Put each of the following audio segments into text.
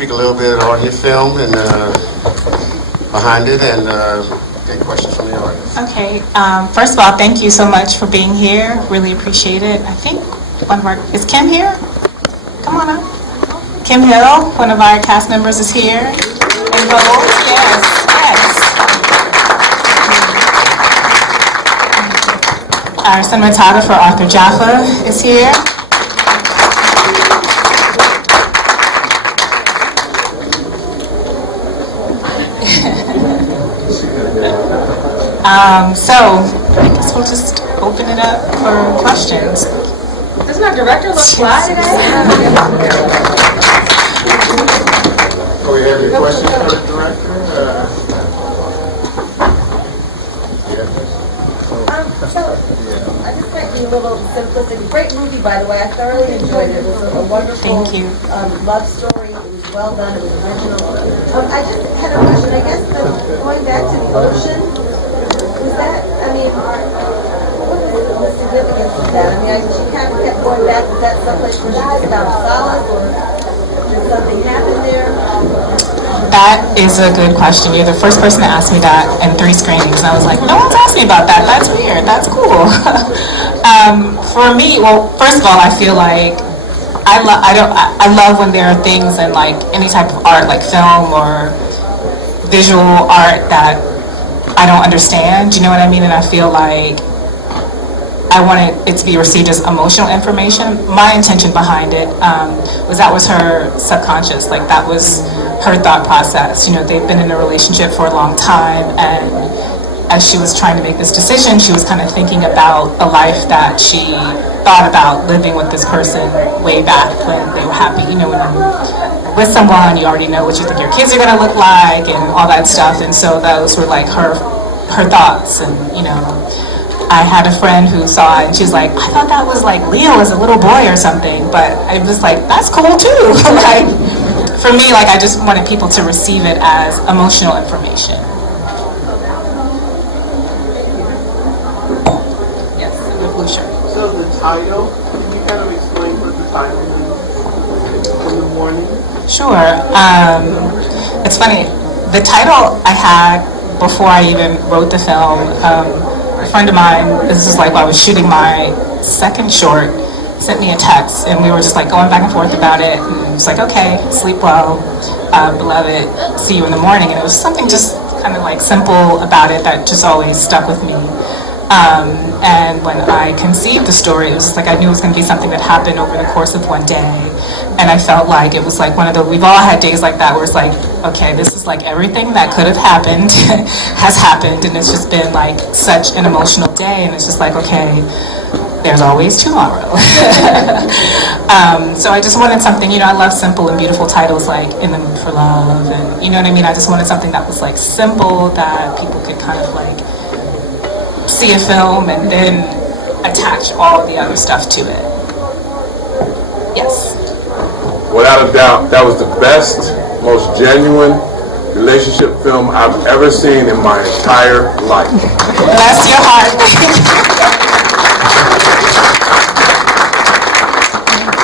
speak a little bit on your film and behind it, and take questions from the audience. Okay. First of all, thank you so much for being here. Really appreciate it. I think is Kim here? Come on up. Kim Hill, one of our cast members, is here. And Rose, yes. Our cinematographer, Arthur Jaffa, is here. So, I guess we'll just open it up for questions. Doesn't our director look fly today? Do we have any questions for the director? I just might be a little simplistic. Great movie, by the way. I thoroughly enjoyed it. It was a wonderful love story. It was well done. It was original. I just had a question. I guess going back to the ocean, was that, I mean, what was the significance of that? I mean, she kind of kept going back. Was that someplace where she just found solace, or did something happen there? That is a good question. You're the first person to ask me that in 3 screenings, and I was like, no one's asked me about that. That's weird. That's cool. For me, well, first of all, I feel like I love when there are things in like any type of art, like film or visual art, that I don't understand. You know what I mean? And I feel like I wanted it to be received as emotional information. My intention behind it was her subconscious. Like, that was her thought process. You know, they've been in a relationship for a long time, and as she was trying to make this decision, she was kind of thinking about a life that she thought about living with this person way back when they were happy. You know, when you're with someone, you already know what you think your kids are going to look like and all that stuff. And so those were like her thoughts. And, you know, I had a friend who saw it, and she's like, I thought that was like Leo as a little boy or something. But I was like, that's cool too. Like, for me, like, I just wanted people to receive it as emotional information. Yes, the blue shirt. So the title, can you kind of explain what the title is in the morning? Sure. It's funny. The title I had before I even wrote the film. A friend of mine, this is like while I was shooting my second short, sent me a text, and we were just like going back and forth about it. And it was like, okay, sleep well, beloved, see you in the morning. And it was something just kind of like simple about it that just always stuck with me. And when I conceived the story, it was just like I knew it was going to be something that happened over the course of one day. And I felt like it was like one of the, we've all had days like that where it's like, okay, this is like everything that could have happened has happened, and it's just been like such an emotional day, and it's just like, okay, there's always tomorrow. So I just wanted something, you know, I love simple and beautiful titles like In the Mood for Love, and you know what I mean? I just wanted something that was like simple, that people could kind of like see a film and then attach all the other stuff to it. Yes. Without a doubt, that was the best, most genuine relationship film I've ever seen in my entire life. Bless your heart.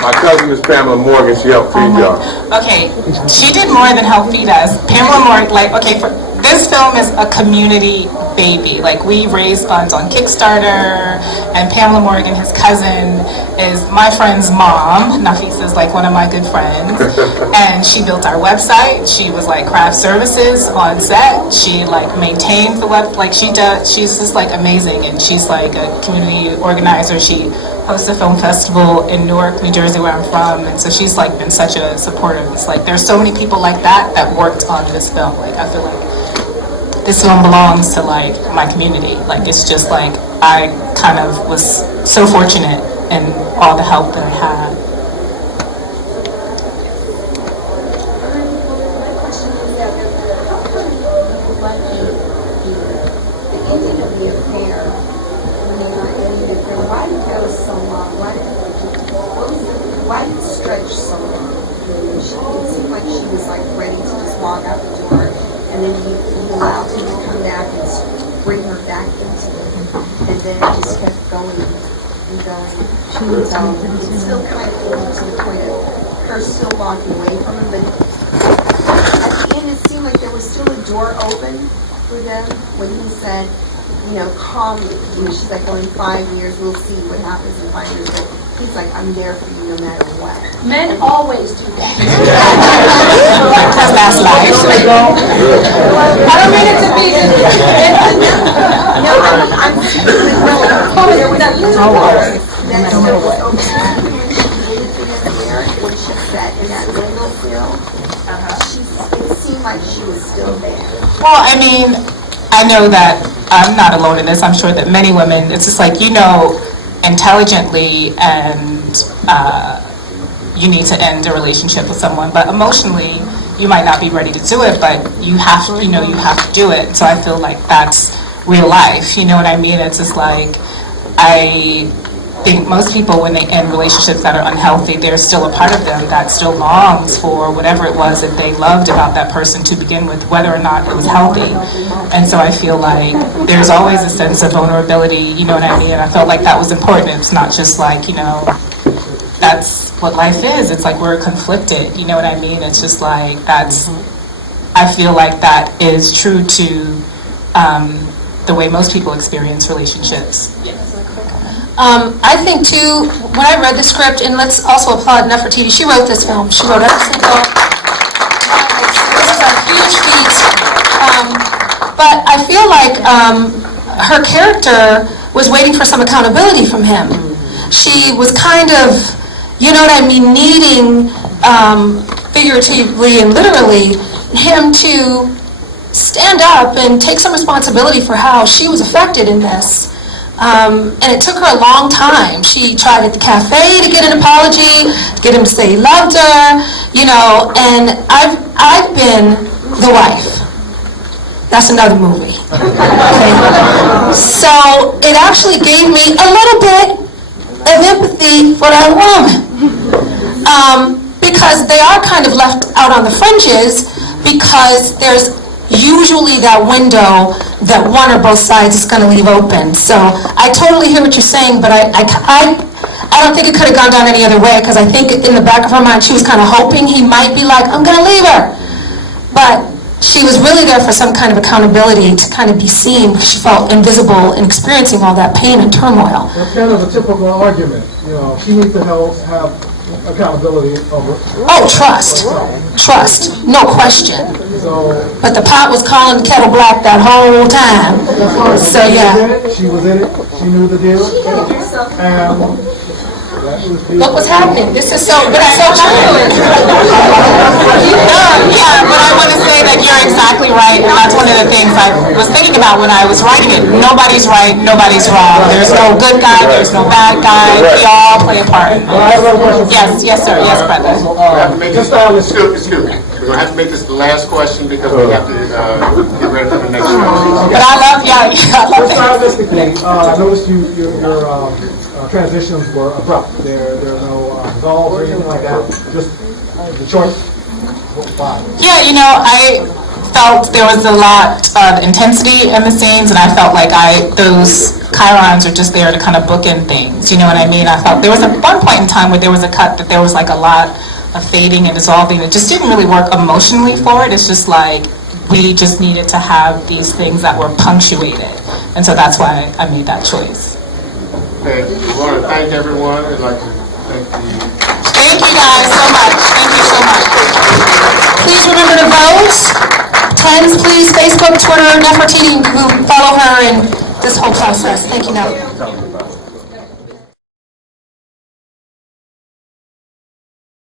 My cousin is Pamela Morgan. She helped feed y'all. Okay, she did more than help feed us. Pamela Morgan, like, okay, this film is a community baby. Like, we raise funds on Kickstarter, and Pamela Morgan, his cousin, is my friend's mom. Nafisa is like one of my good friends, and she built our website. She was like craft services on set. She like maintained the web, like she's just like amazing, and she's like a community organizer. She hosts a film festival in Newark, New Jersey, where I'm from, and so she's like been such a supporter. It's like there's so many people like that worked on this film. Like, I feel like this film belongs to like my community. Like, it's just like I kind of was so fortunate in all the help that I had. My question is that how come you like the ending of the affair when you're not ending the affair? Why did it go so long? Why did it stretch so long? It seemed like she was like ready to just walk out the door, and then you allowed him to come back and bring her back into it, and then it just kept going and going. So it's still kind of to the point of her still walking away from him, but like there was still a door open for them when he said, you know, call me. You know, she's like, well, in 5 years, we'll see what happens in 5 years. But he's like, I'm there for you no matter what. Men always do that. That's last life. I don't mean it to be. No, I'm there was a little word that still was open when she waited for him there, when she sat in that window sill. It seemed like she was still there. Well, I mean, I know that I'm not alone in this. I'm sure that many women, it's just like, you know, intelligently and you need to end a relationship with someone, but emotionally you might not be ready to do it, but you have to, you know, you have to do it. So I feel like that's real life, you know what I mean? It's just like, I think most people, when they end relationships that are unhealthy, there's still a part of them that still longs for whatever it was that they loved about that person to begin with, whether or not it was healthy. And so I feel like there's always a sense of vulnerability, you know what I mean? And I felt like that was important. It's not just like, you know, that's what life is. It's like we're conflicted, you know what I mean? It's just like, that's, I feel like that is true to the way most people experience relationships. I think too, when I read the script, and let's also applaud Nefertiti, she wrote this film. She wrote every single. This is a huge feat. But I feel like her character was waiting for some accountability from him. She was kind of, you know what I mean, needing, figuratively and literally, him to stand up and take some responsibility for how she was affected in this. And it took her a long time. She tried at the cafe to get an apology, to get him to say he loved her, you know, and I've been the wife. That's another movie. Okay. So it actually gave me a little bit of empathy for that woman. Because they are kind of left out on the fringes, because there's usually that window that one or both sides is going to leave open. So I totally hear what you're saying, but I don't think it could have gone down any other way, because I think in the back of her mind she was kind of hoping he might be like, I'm going to leave her. But she was really there for some kind of accountability, to kind of be seen, because she felt invisible and experiencing all that pain and turmoil. That's kind of a typical argument. You know, she needs to have accountability over. Oh, trust, no question. So, But the pot was calling the kettle black that whole time. So yeah. she was in it. She knew the deal. And Look what's happening. This is so, but it's so true. Yeah, but I want to say that you're exactly right, and that's one of the things I was thinking about when I was writing it. Nobody's right, nobody's wrong. There's no good guy, there's no bad guy. We all play a part. I have another question. Yes, sir, yes, brother. We have to make this, excuse me. We're going to have to make this the last question, because we have to get ready for the next one. But I love, yeah, I love it. Stylistically, I noticed your transitions were abrupt. There are no dissolves or anything like that. Just the choice. Why? Yeah, you know, I felt there was a lot of intensity in the scenes, and I felt like those chyrons are just there to kind of bookend things, you know what I mean? I felt there was one point in time where there was a cut that there was like a lot of fading and dissolving. It just didn't really work emotionally for it. It's just like, we just needed to have these things that were punctuated, and so that's why I made that choice. Okay, we want to thank everyone. I'd like to thank Thank you guys so much. Thank you so much. Please remember to vote. Tens, please, Facebook, Twitter, Nefertite Nguvu, follow her in this whole process. Thank you, Nef.